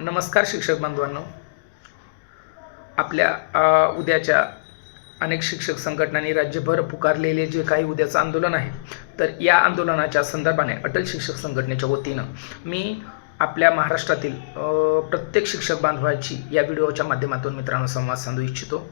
नमस्कार शिक्षक बांधवांनो. आपल्या उद्याच्या अनेक शिक्षक संघटनांनी राज्यभर पुकारलेले जे काही उद्याचं आंदोलन आहे, तर या आंदोलनाच्या संदर्भाने अटल शिक्षक संघटनेच्या वतीनं मी आपल्या महाराष्ट्रातील प्रत्येक शिक्षक बांधवाची या व्हिडिओच्या माध्यमातून मित्रांनो संवाद साधू इच्छितो.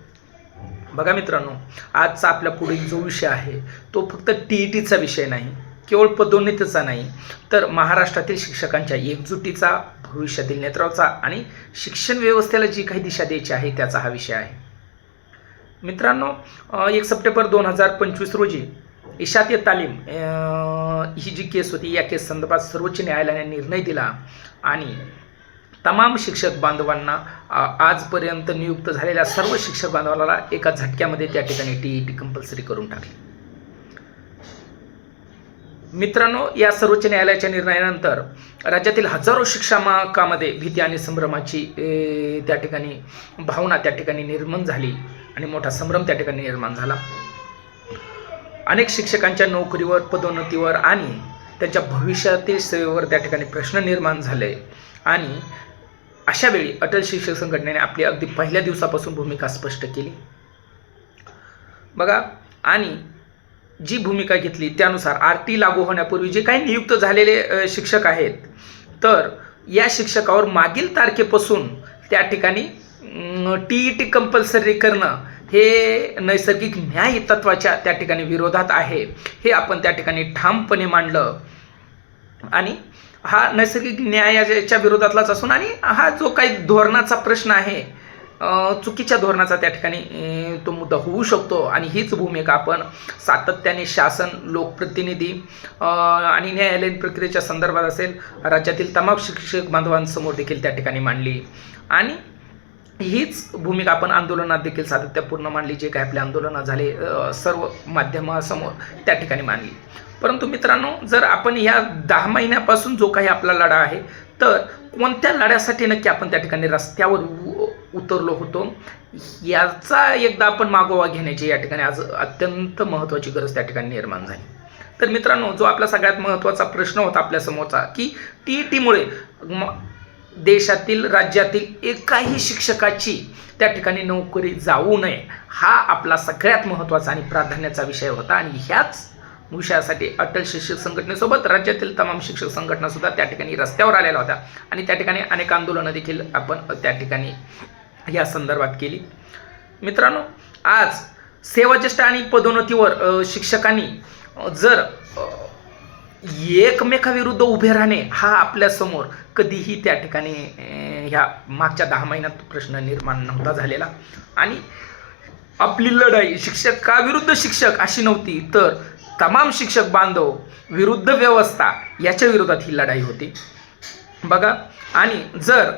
बघा मित्रांनो, आजचा आपल्या पुढील जो विषय आहे तो फक्त TETचा विषय नाही, केवळ पदोन्नतीचा नाही, तर महाराष्ट्रातील शिक्षकांच्या एकजुटीचा, भविष्यातील नेतृत्वाचा आणि शिक्षण व्यवस्थेला जी काही दिशा द्यायची आहे त्याचा हा विषय आहे. मित्रांनो, 1 सप्टेंबर 2025 रोजी इशात तालीम ही जी केस होती, या केस संदर्भात सर्वोच्च न्यायालयाने निर्णय दिला आणि तमाम शिक्षक बांधवांना आजपर्यंत नियुक्त झालेल्या सर्व शिक्षक बांधवाला एका झटक्यामध्ये त्या ठिकाणी TET कंपल्सरी करून टाकली. मित्रांनो, या सर्वोच्च न्यायालयाच्या निर्णयानंतर राज्यातील हजारो शिक्षकांमध्ये भीती आणि संभ्रमाची त्या ठिकाणी भावना त्या ठिकाणी निर्माण झाली आणि मोठा संभ्रम त्या ठिकाणी निर्माण झाला. अनेक शिक्षकांच्या नोकरीवर, पदोन्नतीवर आणि त्यांच्या भविष्यातील सेवेवर त्या ठिकाणी प्रश्न निर्माण झाले आणि अशा वेळी अटल शिक्षक संघटनेने आपली अगदी पहिल्या दिवसापासून भूमिका स्पष्ट केली. बघा, आणि जी भूमिका घेतली त्यानुसार RT लागू होण्यापूर्वी जे काही नियुक्त झालेले शिक्षक आहेत, तर या शिक्षकावर मागील तारखेपासून त्या ठिकाणी TET कंपल्सरी करणं हे नैसर्गिक न्याय तत्वाच्या त्या ठिकाणी विरोधात आहे, हे आपण त्या ठिकाणी ठामपणे मांडलं. आणि हा नैसर्गिक न्यायाच्या विरोधातलाच असून आणि हा जो काही धोरणाचा प्रश्न आहे, चुकीच्या धोरणाचा त्या ठिकाणी तो मुद्दा होऊ शकतो आणि हीच भूमिका आपण सातत्याने शासन, लोकप्रतिनिधी आणि न्यायालयीन प्रक्रियेच्या संदर्भात असेल, राज्यातील तमाम शिक्षक बांधवांसमोर देखील त्या ठिकाणी मांडली आणि हीच भूमिका आपण आंदोलनात देखील सातत्यपूर्ण मांडली. जे काही आपले आंदोलनं झाले सर्व माध्यमासमोर त्या ठिकाणी मांडली. परंतु मित्रांनो, जर आपण या 10 महिन्यापासून जो काही आपला लढा आहे, तर कोणत्या लढ्यासाठी नक्की आपण त्या ठिकाणी रस्त्यावर उतरलो होतो याचा एकदा आपण मागोवा घेण्याची या ठिकाणी आज अत्यंत महत्त्वाची गरज त्या ठिकाणी निर्माण झाली. तर मित्रांनो, जो आपला सगळ्यात महत्त्वाचा प्रश्न होता आपल्यासमोरचा की TETमुळे देशातील, राज्यातील एकाही शिक्षकाची त्या ठिकाणी नोकरी जाऊ नये, हा आपला सगळ्यात महत्त्वाचा आणि प्राधान्याचा विषय होता. आणि ह्याच विषयासाठी अटल शिक्षक संघटनेसोबत राज्यातील तमाम शिक्षक संघटनासुद्धा त्या ठिकाणी रस्त्यावर आलेल्या होत्या आणि त्या ठिकाणी अनेक आंदोलनं देखील आपण त्या ठिकाणी या संदर्भात केली. मित्रांनो, आज सेवाज्येष्ठ आणि पदोन्नतीवर शिक्षकांनी जर एकमेकाविरुद्ध उभे राहणे हा आपल्यासमोर कधीही त्या ठिकाणी ह्या मागच्या 10 महिन्यात प्रश्न निर्माण नव्हता झालेला. आणि आपली लढाई शिक्षकाविरुद्ध शिक्षक अशी नव्हती, तर तमाम शिक्षक बांधव विरुद्ध व्यवस्था याच्या विरोधात ही लढाई होती. बघा, आणि जर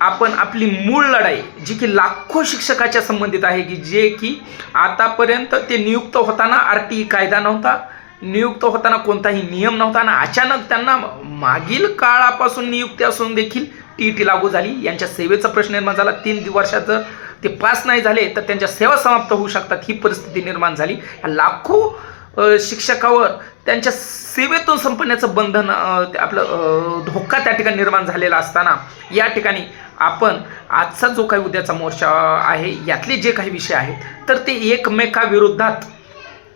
आपण आपली मूळ लढाई जी की लाखो शिक्षकाच्या संबंधित आहे, की जे की आतापर्यंत ते नियुक्त होताना RT कायदा नव्हता, नियुक्त होताना कोणताही नियम नव्हता आणि अचानक त्यांना मागील काळापासून नियुक्ती असून देखील TET लागू झाली. यांच्या सेवेचा प्रश्न निर्माण झाला. 3 वर्षात जर ते पास नाही झाले तर त्यांच्या सेवा समाप्त होऊ शकतात, ही परिस्थिती निर्माण झाली. लाखो शिक्षकावर त्यांच्या सेवेतून संपण्याचं बंधन, आपलं धोका त्या ठिकाणी निर्माण झालेला असताना या ठिकाणी आपण आजचा जो काही उद्याचा मोर्चा आहे यातले जे काही विषय आहेत, तर ते एकमेकाविरुद्धात,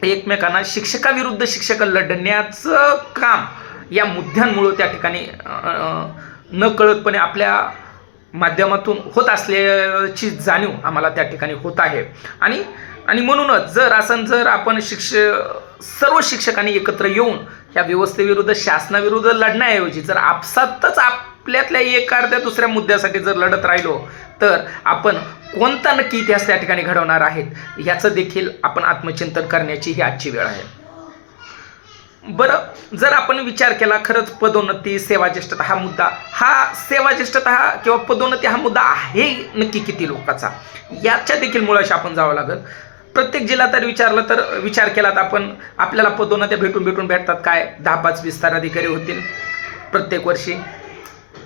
एकमेकांना शिक्षकाविरुद्ध शिक्षक लढण्याचं काम या मुद्द्यांमुळे त्या ठिकाणी नकळतपणे आपल्या माध्यमातून होत असल्याची जाणीव आम्हाला त्या ठिकाणी होत आहे. आणि म्हणूनच जर आपण सर्व शिक्षकांनी एकत्र येऊन या व्यवस्थेविरुद्ध, शासनाविरुद्ध लढण्याऐवजी जर आपसातच आपल्यातल्या एखाद्या दुसऱ्या मुद्द्यासाठी जर लढत राहिलो, तर आपण कोणता नक्की इतिहास त्या ठिकाणी घडवणार आहेत याचं देखील आपण आत्मचिंतन करण्याची ही आजची वेळ आहे. बरं, जर आपण विचार केला, खरंच पदोन्नती, सेवाज्येष्ठता हा मुद्दा, हा सेवाज्येष्ठता किंवा पदोन्नती हा मुद्दा आहे नक्की किती लोकांचा, याच्या देखील मुळाशी आपण जावं लागेल. प्रत्येक जिल्ह्यात तर विचार केला तर आपल्याला पदोन्नत्या भेटतात काय, 10-5 विस्तार अधिकारी होतील प्रत्येक वर्षी.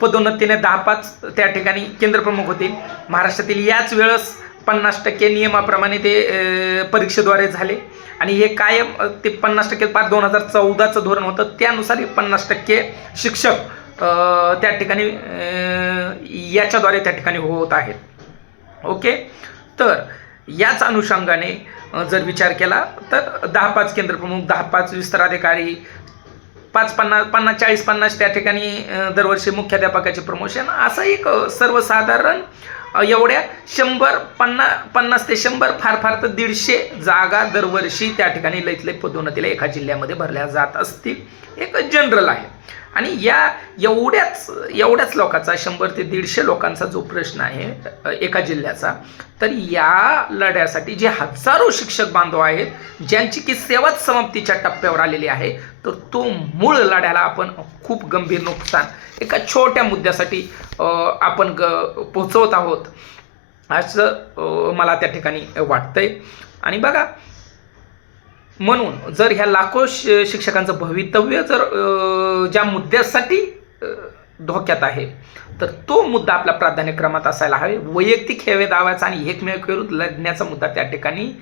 पदोन्नतीने 10-5 त्या ठिकाणी केंद्रप्रमुख होतील. महाराष्ट्रातील याच वेळेस 50% नियमाप्रमाणे ते परीक्षेद्वारे झाले आणि हे कायम ते 50% पार 2014चं धोरण होतं, त्यानुसार हे 50% शिक्षक त्या ठिकाणी याच्याद्वारे त्या ठिकाणी होत आहेत. ओके, तर याच अनुषंगाने जर विचार केला तर 10-5 केंद्रप्रमुख, 10-5 विस्तार अधिकारी, 50-50 त्या ठिकाणी दरवर्षी मुख्याध्यापकाचे प्रमोशन, असं एक सर्वसाधारण एवढ्या 50 ते 100 फार तर 150 जागा दरवर्षी त्या ठिकाणी लईत लई पदोन्नतीला एका जिल्ह्यामध्ये भरल्या जात असतील. एक जनरल आहे. आणि या एवढ्याच लोकांचा 100 ते 150 लोकांचा जो प्रश्न आहे एका जिल्ह्याचा, तर या लढ्यासाठी जे हजारो शिक्षक बांधव आहेत, ज्यांची की सेवाच समाप्तीच्या टप्प्यावर आलेली आहे, तर तो मूळ लढ्याला आपण खूप गंभीर नुकसान एका छोट्या मुद्द्यासाठी आपण पोहोचवत आहोत, असं मला त्या ठिकाणी वाटतंय. आणि बघा, म्हणून जर ह्या लाखो शिक्षकांचं भवितव्य जर ज्या मुद्द्यासाठी धोक्यात आहे, तर तो मुद्दा आपल्या प्राधान्यक्रमात असायला हवे. वैयक्तिक हेवे दाव्याचा आणि एकमेकांविरुद्ध लढण्याचा मुद्दा त्या ठिकाणी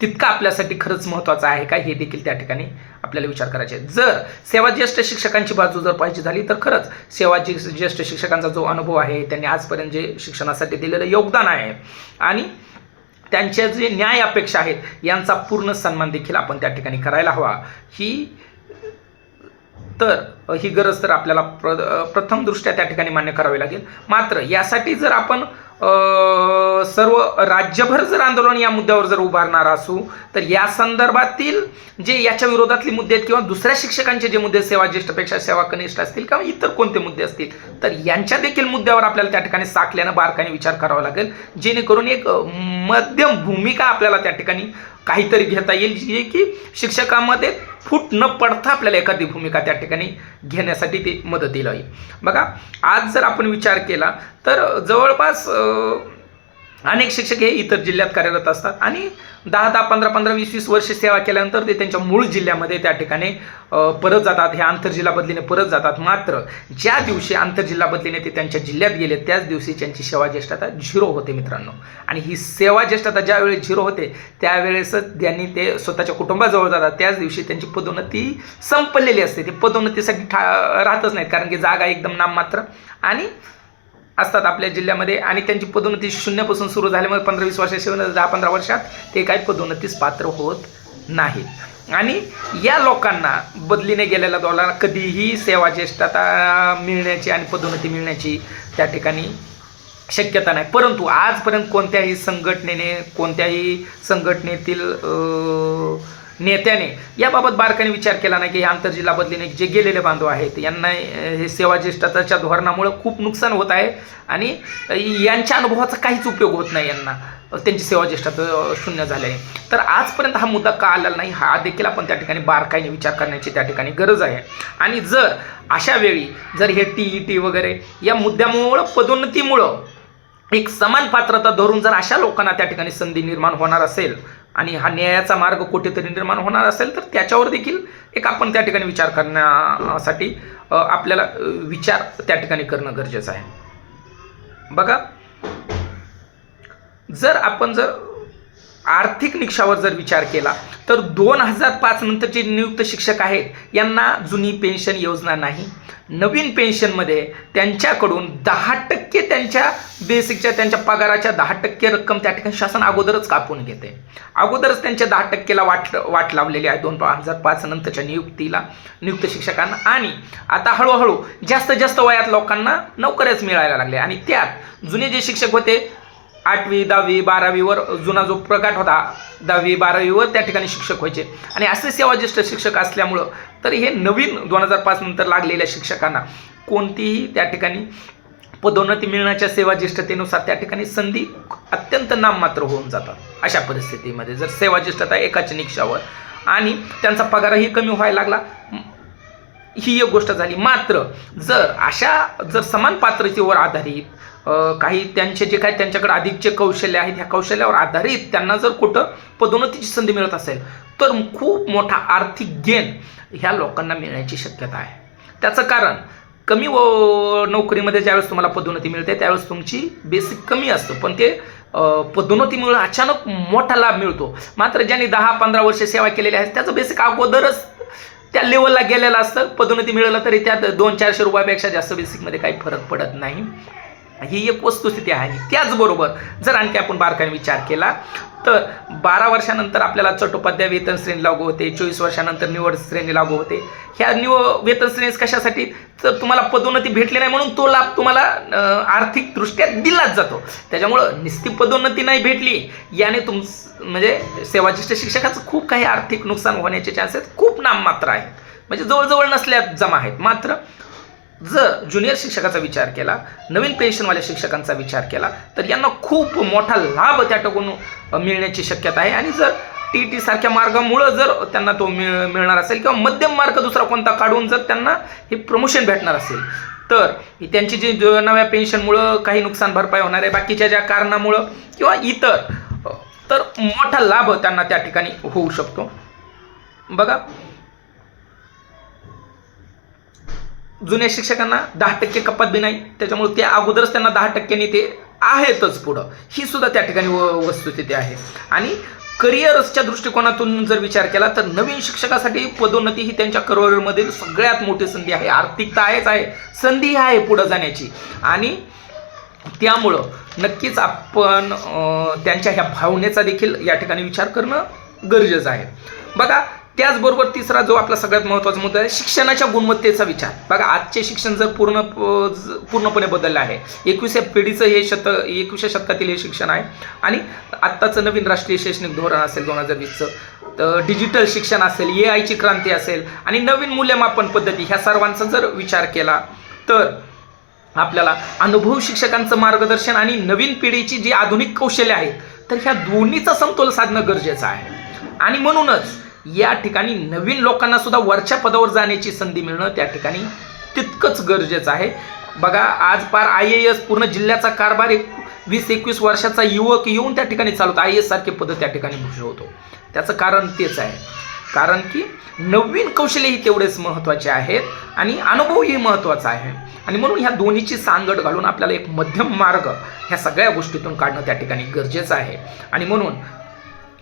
तितका आपल्यासाठी खरंच महत्त्वाचा आहे का, हे देखील त्या ठिकाणी आपल्याला विचार करायचे आहे. जर सेवाज्येष्ठ शिक्षकांची बाजू जर पाहिजे झाली, तर खरंच सेवाज्येष्ठ शिक्षकांचा जो अनुभव आहे, त्यांनी आजपर्यंत जे शिक्षणासाठी दिलेलं योगदान आहे आणि त्यांच्या जे न्याय अपेक्षा आहेत, यांचा पूर्ण सन्मान देखील आपण त्या ठिकाणी करायला हवा. ही गरज तर आपल्याला प्रथम दृष्ट्या त्या ठिकाणी मान्य करावी लागेल. मात्र यासाठी जर आपण सर्व राज्यभर जर आंदोलन या मुद्द्यावर जर उभारणार असू, तर या संदर्भातील जे याच्या विरोधातले मुद्दे आहेत किंवा दुसऱ्या शिक्षकांचे जे मुद्दे सेवाज्येष्ठपेक्षा सेवा कनिष्ठ असतील किंवा इतर कोणते मुद्दे असतील, तर यांच्या देखील मुद्द्यावर आपल्याला त्या ठिकाणी साकल्यानं बारकाईने विचार करावा लागेल, जेणेकरून एक मध्यम भूमिका आपल्याला त्या ठिकाणी काहीतरी घेता येईल, जे की शिक्षकांमध्ये फूट न पडता आपल्याला एखादी भूमिका त्या ठिकाणी घेण्यासाठी ती मदतीला येईल. बघा, आज जर आपण विचार केला तर जवळपास अनेक शिक्षक हे इतर जिल्ह्यात कार्यरत असतात आणि 10-10, 15-15, 20-20 वर्ष सेवा केल्यानंतर ते त्यांच्या मूळ जिल्ह्यामध्ये त्या ठिकाणी परत जातात. हे आंतरजिल्हा बदलीने परत जातात. मात्र ज्या दिवशी आंतरजिल्हा बदलीने ते त्यांच्या जिल्ह्यात गेले, त्याच दिवशी त्यांची सेवाज्येष्ठता 0 होते मित्रांनो. आणि ही सेवाज्येष्ठता ज्यावेळी 0 होते, त्यावेळेसच त्यांनी ते स्वतःच्या कुटुंबाजवळ जातात. त्याच दिवशी त्यांची पदोन्नती संपलेली असते. ते पदोन्नतीसाठी राहतच नाहीत, कारण की जागा एकदम नाममात्र आणि असतात आपल्या जिल्ह्यामध्ये आणि त्यांची पदोन्नती 0पासून सुरू झाल्यामुळे 15-20 वर्षाशिवाय 10-15 वर्षात ते काही पदोन्नतीस पात्र होत नाहीत. आणि या लोकांना बदलीने गेलेल्या लोकांना कधीही सेवाज्येष्ठता मिळण्याची आणि पदोन्नती मिळण्याची त्या ठिकाणी शक्यता नाही. परंतु आजपर्यंत कोणत्याही संघटनेतील नेत्याने याबाबत बारकाईने विचार केला नाही की आंतरजिल्हा बदलीने जे गेलेले बांधव आहेत, यांना हे सेवाज्येष्ठताच्या धोरणामुळे खूप नुकसान होत आहे आणि यांच्या अनुभवाचा काहीच उपयोग होत नाही. यांना त्यांची सेवाज्येष्ठता 0 झाल्याने. तर आजपर्यंत हा मुद्दा का आलेला नाही, हा देखील आपण त्या ठिकाणी बारकाईने विचार करण्याची त्या ठिकाणी गरज आहे. आणि जर अशा वेळी जर हे TET वगैरे या मुद्द्यामुळं, पदोन्नतीमुळं एक समान पात्रता धरून जर अशा लोकांना त्या ठिकाणी संधी निर्माण होणार असेल आणि हा न्यायाचा मार्ग कुठेतरी निर्माण होणार असेल, तर त्याच्यावर देखील एक आपण त्या ठिकाणी विचार करण्यासाठी आपल्याला विचार त्या ठिकाणी करणं गरजेचं आहे. बघा, जर आपण आर्थिक निकषावर जर विचार केला तर 2005 नंतरचे नियुक्त शिक्षक आहेत, यांना जुनी पेन्शन योजना नाही. नवीन पेन्शनमध्ये त्यांच्याकडून 10% त्यांच्या बेसिकच्या त्यांच्या पगाराच्या 10% रक्कम त्या ठिकाणी शासन अगोदरच कापून घेते. अगोदरच त्यांच्या 10%ला वाट लावलेली आहे 2005 नंतरच्या नियुक्त शिक्षकांना. आणि आता हळूहळू जास्त वयात लोकांना नोकऱ्याच मिळायला लागल्या आणि त्यात जुने जे शिक्षक होते 8वी, 10वी, 12वीवर जुना जो प्रकार होता 10वी, 12वीवर त्या ठिकाणी शिक्षक व्हायचे आणि असे सेवाज्येष्ठ शिक्षक असल्यामुळं तर हे नवीन 2005 नंतर लागलेल्या शिक्षकांना कोणतीही त्या ठिकाणी पदोन्नती मिळण्याच्या सेवाज्येष्ठतेनुसार त्या ठिकाणी संधी अत्यंत नाममात्र होऊन जातात. अशा परिस्थितीमध्ये जर सेवाज्येष्ठता एकाच निकषावर आणि त्यांचा पगारही कमी व्हायला लागला, ही एक गोष्ट झाली. मात्र जर समान पात्रतेवर आधारित काही त्यांचे जे काही त्यांच्याकडे अधिकचे कौशल्य आहेत, ह्या कौशल्यावर आधारित त्यांना जर कुठं पदोन्नतीची संधी मिळत असेल, तर खूप मोठा आर्थिक गेन ह्या लोकांना मिळण्याची शक्यता आहे. त्याचं कारण कमी नोकरीमध्ये ज्यावेळेस तुम्हाला पदोन्नती मिळते त्यावेळेस तुमची बेसिक कमी असतं, पण ते पदोन्नतीमुळे अचानक मोठा लाभ मिळतो. मात्र ज्यांनी 10-15 वर्ष सेवा केलेली आहे त्याचं बेसिक अगोदरच त्या लेवलला गेलेलं असतं. पदोन्नती मिळालं तरी त्यात 200-400 रुपयापेक्षा जास्त बेसिकमध्ये काही फरक पडत नाही. ही एक वस्तुस्थिती आहे. त्याचबरोबर जर आणखी आपण बारकाईने विचार केला तर 12 वर्षानंतर आपल्याला चट्टोपाध्याय वेतन श्रेणी लागू होते, 24 वर्षानंतर निवड श्रेणी लागू होते. ह्या वेतन श्रेणी कशासाठी, तर तुम्हाला पदोन्नती भेटली नाही म्हणून तो लाभ तुम्हाला आर्थिकदृष्ट्या दिलाच जातो. त्याच्यामुळं निस्ती पदोन्नती नाही भेटली याने म्हणजे सेवाज्येष्ठ शिक्षकाचं खूप काही आर्थिक नुकसान होण्याचे चान्सेस खूप नाममात्र आहेत, म्हणजे जवळजवळ नसल्या जमा आहेत. मात्र जर ज्युनियर शिक्षकाचा विचार केला, नवीन पेन्शनवाल्या शिक्षकांचा विचार केला तर यांना खूप मोठा लाभ त्या टाकून मिळण्याची शक्यता आहे. आणि जर TET सारख्या मार्गामुळं जर त्यांना तो मिळणार असेल किंवा मध्यम मार्ग दुसरा कोणता काढून जर त्यांना हे प्रमोशन भेटणार असेल तर त्यांची जी नव्या पेन्शनमुळं काही नुकसान भरपाई होणार आहे, बाकीच्या ज्या कारणामुळं किंवा इतर, तर मोठा लाभ त्यांना त्या ठिकाणी होऊ शकतो. बघा, जुन्या शिक्षकांना 10% कपात बी नाही, त्याच्यामुळे त्या अगोदरच त्यांना 10%नी ते आहेतच पुढं, ही सुद्धा त्या ठिकाणी वस्तुस्थिती आहे. आणि करिअरच्या दृष्टिकोनातून जर विचार केला तर नवीन शिक्षकासाठी पदोन्नती ही त्यांच्या करिअरमध्ये सगळ्यात मोठी संधी आहे. आर्थिकता आहे, संधी आहे पुढं जाण्याची. आणि त्यामुळं नक्कीच आपण त्यांच्या ह्या भावनेचा देखील या ठिकाणी विचार करणं गरजेचं आहे. बघा, त्याचबरोबर तिसरा जो आपला सगळ्यात महत्त्वाचा मुद्दा आहे, शिक्षणाच्या गुणवत्तेचा विचार. बघा, आजचे शिक्षण जर पूर्णपणे बदललं आहे. 21व्या पिढीचं हे 21व्या शतकातील हे शिक्षण आहे. आणि आत्ताचं नवीन राष्ट्रीय शैक्षणिक धोरण असेल 2020चं, तर डिजिटल शिक्षण असेल, AI ची क्रांती असेल आणि नवीन मूल्यमापन पद्धती, ह्या सर्वांचा जर विचार केला तर आपल्याला अनुभवी शिक्षकांचं मार्गदर्शन आणि नवीन पिढीची जी आधुनिक कौशल्य आहेत, तर ह्या दोन्हीचा समतोल साधणं गरजेचं आहे. आणि म्हणूनच या ठिकाणी नवीन लोकांना सुद्धा वरच्या पदावर जाण्याची संधी मिळणं त्या ठिकाणी तितकंच गरजेचं आहे. बघा, आज पार IAS पूर्ण जिल्ह्याचा कारभार 20-21 वर्षाचा युवक येऊन त्या ठिकाणी चालवतो, IAS सारखे पद त्या ठिकाणी भूषवतो. त्याचं कारण तेच आहे, कारण की नवीन कौशल्यही तेवढेच महत्त्वाचे आहेत आणि अनुभवही महत्त्वाचा आहे. आणि म्हणून ह्या दोन्हीची सांगड घालून आपल्याला एक मध्यम मार्ग ह्या सगळ्या गोष्टीतून काढणं त्या ठिकाणी गरजेचं आहे. आणि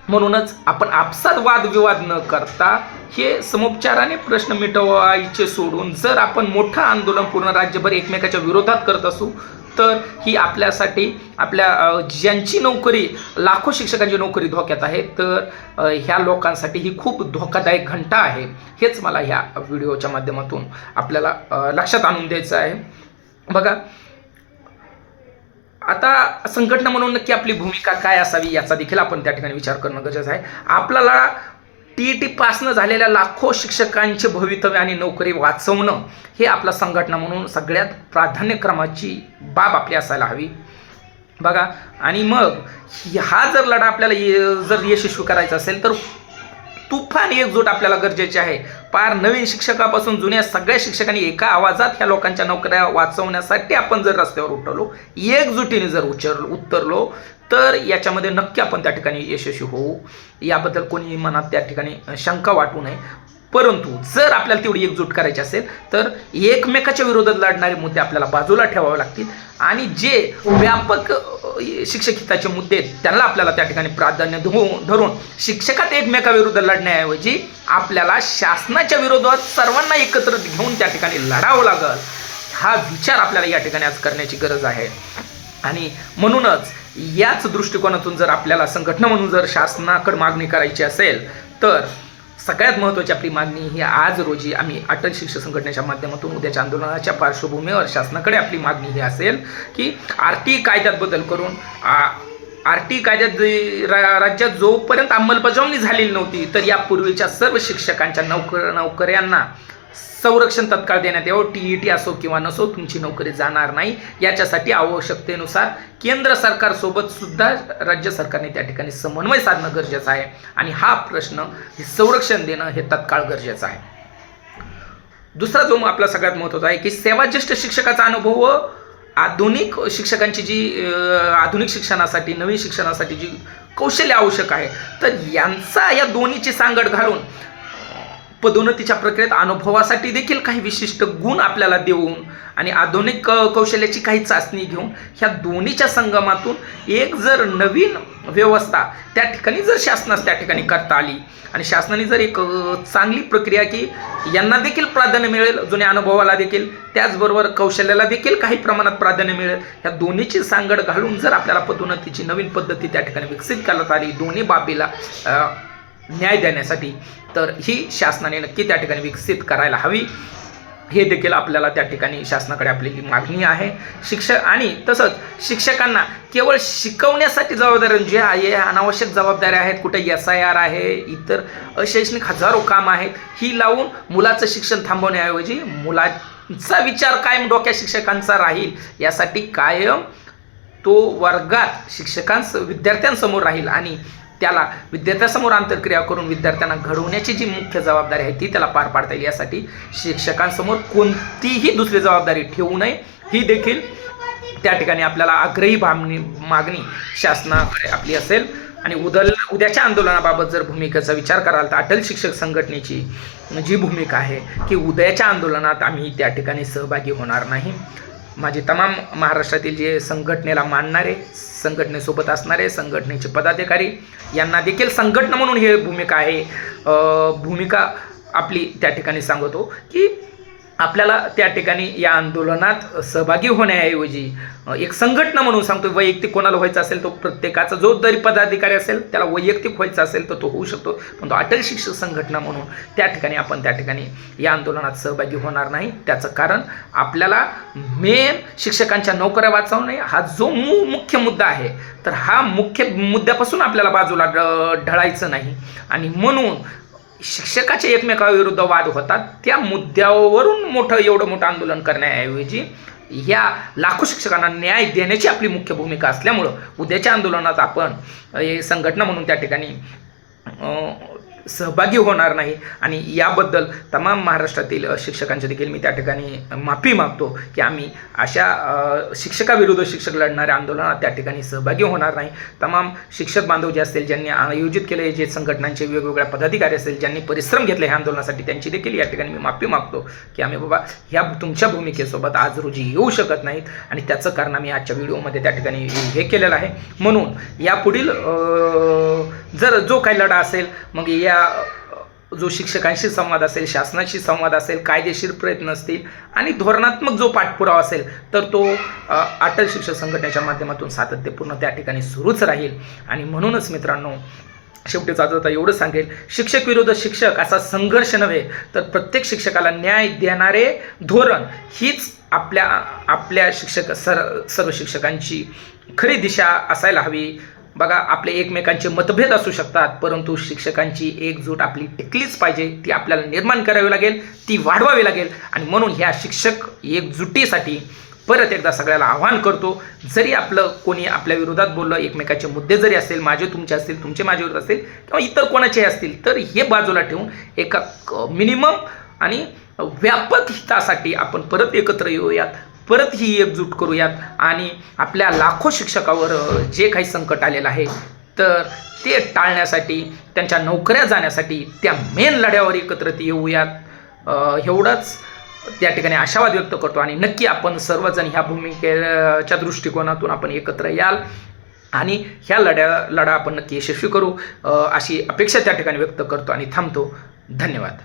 म्हणूनच आपण आपसात वादविवाद न करता हे समुपचाराने प्रश्न मिटवायचे सोडून जर आपण मोठं आंदोलन पूर्ण राज्यभर एकमेकाच्या विरोधात करत असू तर ही आपल्यासाठी, आपल्या ज्यांची नोकरी, लाखो शिक्षकांची नोकरी धोक्यात आहे, तर ह्या लोकांसाठी ही खूप धोकादायक घंटा आहे. हेच मला ह्या व्हिडिओच्या माध्यमातून आपल्याला लक्षात आणून द्यायचं आहे. बघा, आता संघटना म्हणून नक्की आपली भूमिका काय असावी याचा देखील आपण त्या ठिकाणी विचार करणं गरजेचं आहे. आपल्याला TET पासनं झालेल्या लाखो शिक्षकांचे भवितव्य आणि नोकरी वाचवणं हे आपला संघटना म्हणून सगळ्यात प्राधान्यक्रमाची बाब आपली असायला हवी. बघा, आणि मग हा जर लढा आपल्याला जर यशस्वी करायचा असेल तर तुफान एकजूट आपल्याला गरजेची आहे. पार नवीन शिक्षकापासून जुन्या सगळ्या शिक्षकांनी एका आवाजात ह्या लोकांच्या नोकऱ्या वाचवण्यासाठी आपण जर रस्त्यावर उठवलो, एकजुटीने जर उतरलो तर याच्यामध्ये नक्की आपण त्या ठिकाणी यशस्वी होऊ. याबद्दल कोणी मनात त्या ठिकाणी शंका वाटू नये. परंतु जर आपल्याला तेवढी एकजूट करायची असेल तर एकमेकाच्या विरोधात लढणारे मुद्दे आपल्याला बाजूला ठेवावे लागतील आणि जे व्यापक शिक्षक हिताचे मुद्दे त्यांना आपल्याला त्या ठिकाणी प्राधान्य धरून शिक्षकात एकमेकाविरुद्ध लढण्याऐवजी आपल्याला शासनाच्या विरोधात सर्वांना एकत्र घेऊन त्या ठिकाणी लढावं लागेल. हा विचार आपल्याला या ठिकाणी आज करण्याची गरज आहे. आणि म्हणूनच याच दृष्टिकोनातून जर आपल्याला संघटना म्हणून जर शासनाकडे मागणी करायची असेल तर सगळ्यात महत्त्वाची आपली मागणी ही आज रोजी आम्ही अटल शिक्षक संघटनेच्या माध्यमातून उद्याच्या आंदोलनाच्या पार्श्वभूमीवर शासनाकडे आपली मागणी ही असेल की RTI कायद्यात बदल करून RTI कायद्यात राज्यात जोपर्यंत अंमलबजावणी झालेली नव्हती तर यापूर्वीच्या सर्व शिक्षकांच्या नोकऱ्यांना संरक्षण तत्काळ देण्यात यावं. TET असो किंवा नसो तुमची नोकरी जाणार नाही. याच्यासाठी आवश्यकतेनुसार केंद्र सरकारसोबत सुद्धा राज्य सरकारने त्या ठिकाणी समन्वय साधणं गरजेचं आहे आणि हा प्रश्न हे संरक्षण देणं हे तत्काळ गरजेचं आहे. दुसरा जो आपला सगळ्यात महत्त्वाचा आहे की सेवाज्येष्ठ शिक्षकाचा अनुभव व आधुनिक शिक्षकांची जी आधुनिक शिक्षणासाठी, नवीन शिक्षणासाठी जी कौशल्य आवश्यक आहे तर यांचा या दोन्हीची सांगड घालून पदोन्नतीच्या प्रक्रियेत अनुभवासाठी देखील काही विशिष्ट गुण आपल्याला देऊन आणि आधुनिक कौशल्याची काही चाचणी घेऊन ह्या दोन्हीच्या संगमातून एक जर नवीन व्यवस्था त्या ठिकाणी जर शासनास त्या ठिकाणी करता आली आणि शासनाने जर एक चांगली प्रक्रिया की यांना देखील प्राधान्य मिळेल, जुन्या अनुभवाला देखील, त्याचबरोबर कौशल्याला देखील काही प्रमाणात प्राधान्य मिळेल, ह्या दोन्हीची सांगड घालून जर आपल्याला पदोन्नतीची नवीन पद्धती त्या ठिकाणी विकसित करण्यात आली दोन्ही बाबीला न्याय देण्यासाठी, तर ही शासनाने नक्की त्या ठिकाणी विकसित करायला हवी. हे देखील आपल्याला त्या ठिकाणी शासनाकडे आपली मागणी आहे. आणि तसंच शिक्षकांना केवळ शिकवण्यासाठी जबाबदारी जे आहे अनावश्यक जबाबदाऱ्या आहेत, कुठे SIR आहे, इतर अशैक्षणिक हजारो काम आहेत, ही लावून मुलाचं शिक्षण थांबवण्याऐवजी मुलाचा विचार कायम डोक्यात शिक्षकांचा राहील यासाठी कायम तो वर्गात विद्यार्थ्यांसमोर राहील आणि त्याला विद्यार्थ्यासमोर आंतरक्रिया करून विद्यार्थ्यांना घडवण्याची जी मुख्य जबाबदारी आहे ती त्याला पार पाडता येईल. यासाठी शिक्षकांसमोर कोणतीही दुसरी जबाबदारी ठेवू नये ही देखील त्या ठिकाणी आपल्याला आग्रही मागणी शासनाकडे आपली असेल. आणि उद्याच्या आंदोलनाबाबत जर भूमिकेचा विचार कराल तर अटल शिक्षक संघटनेची जी भूमिका आहे की उद्याच्या आंदोलनात आम्ही त्या ठिकाणी सहभागी होणार नाही. माझे तमाम महाराष्ट्रातील जे संघटनेला मानणारे, संघटनेसोबत असणारे, संघटनेचे पदाधिकारी यांना देखील संघटना म्हणून हे भूमिका आहे, भूमिका आपली त्या ठिकाणी सांगतो की आपल्याला त्या ठिकाणी या आंदोलनात सहभागी होण्याऐवजी एक संघटना म्हणून सांगतो. वैयक्तिक कोणाला व्हायचं असेल तो प्रत्येकाचा जो जरी पदाधिकारी असेल त्याला वैयक्तिक व्हायचं असेल तर तो होऊ शकतो, पण तो अटल शिक्षक संघटना म्हणून त्या ठिकाणी आपण त्या ठिकाणी या आंदोलनात सहभागी होणार नाही. त्याचं कारण आपल्याला मेन शिक्षकांच्या नोकऱ्या वाचवणे हा जो मुख्य मुद्दा आहे, तर हा मुख्य मुद्द्यापासून आपल्याला बाजूला ढळायचं नाही. आणि म्हणून शिक्षकाचे एकमेकाविरुद्ध वाद होतात, त्या मुद्द्यावरून एवढं मोठं आंदोलन करण्याऐवजी या लाखो शिक्षकांना न्याय देण्याची आपली मुख्य भूमिका असल्यामुळं उद्याच्या आंदोलनात आपण संघटना म्हणून त्या ठिकाणी सहभागी होणार नाही. आणि याबद्दल तमाम महाराष्ट्रातील शिक्षकांचे देखील मी त्या ठिकाणी माफी मागतो की आम्ही अशा शिक्षकाविरुद्ध शिक्षक लढणाऱ्या आंदोलनात त्या ठिकाणी सहभागी होणार नाही. तमाम शिक्षक बांधव जे असतील, ज्यांनी आयोजित केले, जे संघटनांचे वेगवेगळ्या पदाधिकारी असतील, ज्यांनी परिश्रम घेतले ह्या आंदोलनासाठी, त्यांची देखील या ठिकाणी मी माफी मागतो की आम्ही बाबा ह्या तुमच्या भूमिकेसोबत आज रोजी येऊ शकत नाहीत. आणि त्याचं कारण आम्ही आजच्या व्हिडिओमध्ये त्या ठिकाणी हे केलेलं आहे. म्हणून यापुढील जर जो काही लढा असेल, मग या जो शिक्षकांशी संवाद असेल, शासनाशी संवाद असेल, कायदेशीर प्रयत्न असतील आणि धोरणात्मक जो पाठपुरावा असेल, तर तो अटल शिक्षक संघटनेच्या माध्यमातून सातत्यपूर्ण त्या ठिकाणी सुरूच राहील. आणि म्हणूनच मित्रांनो, शेवटी जाता एवढं सांगेल, शिक्षक विरुद्ध शिक्षक असा संघर्ष नव्हे तर प्रत्येक शिक्षकाला न्याय देणारे धोरण हीच आपल्या सर्व शिक्षकांची खरी दिशा असायला हवी. बघा, आपले एकमेकांचे मतभेद असू शकतात, परंतु शिक्षकांची एकजूट आपली टिकलीच पाहिजे, ती आपल्याला निर्माण करावी लागेल, ती वाढवावी लागेल. आणि म्हणून ह्या शिक्षक एकजुटीसाठी परत एकदा सगळ्याला आव्हान करतो, जरी आपलं कोणी आपल्या विरोधात बोललं, एकमेकाचे मुद्दे जरी असतील, माझे तुमचे असतील, तुमचे माझे विरोध असतील किंवा इतर कोणाचे असतील, तर हे बाजूला ठेवून एका मिनिमम आणि व्यापक हितासाठी आपण परत एकत्र येऊयात, परत ही एकजूट करूयात आणि आपल्या लाखो शिक्षकावर जे काही संकट आलेलं आहे तर ते टाळण्यासाठी, त्यांच्या नोकऱ्या जाण्यासाठी त्या मेन लढ्यावर एकत्रित येऊयात. एवढंच त्या ठिकाणी आशावाद व्यक्त करतो. आणि नक्की आपण सर्वजण ह्या भूमिकेच्या दृष्टिकोनातून आपण एकत्र याल आणि ह्या लढा आपण नक्की यशस्वी करू अशी अपेक्षा त्या ठिकाणी व्यक्त करतो आणि थांबतो. धन्यवाद.